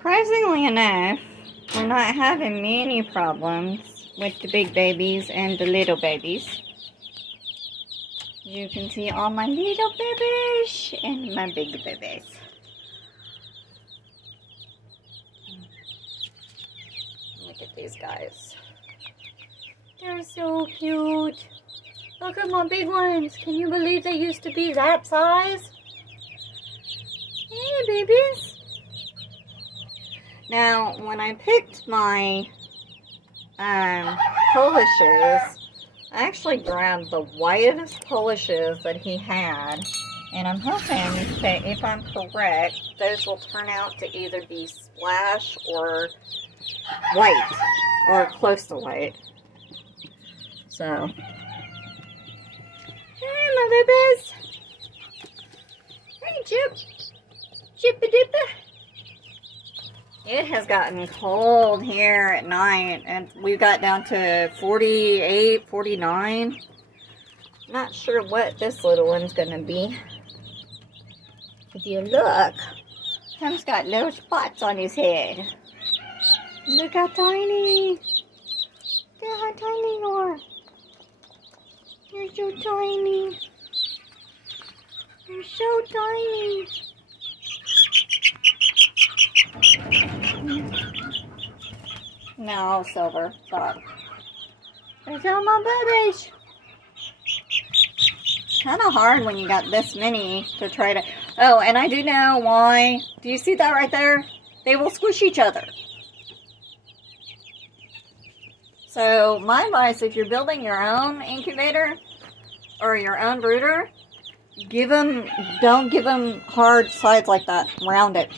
Surprisingly enough, we're not having many problems with the big babies and the little babies. You can see all my little babies and my big babies. Look at these guys. They're so cute. Look at my big ones. Can you believe they used to be that size? Hey, babies. Now, when I picked my polishes, I actually grabbed the whitest polishes that he had. And I'm hoping that if I'm correct, those will turn out to either be splash or white, or close to white. So, hey, my babies. Hey, Chip. Chippy-dippy. It has gotten cold here at night, and we got down to 48, 49. Not sure what this little one's gonna be. If you look, Tim's got little spots on his head. Look how tiny. Look how tiny you are. You're so tiny. You're so tiny. No, Silver, stop. There's all my babies. Kind of hard when you got this many to try to... Oh, and I do know why. Do you see that right there? They will squish each other. So, my advice, if you're building your own incubator or your own brooder, don't give them hard sides like that. Round it.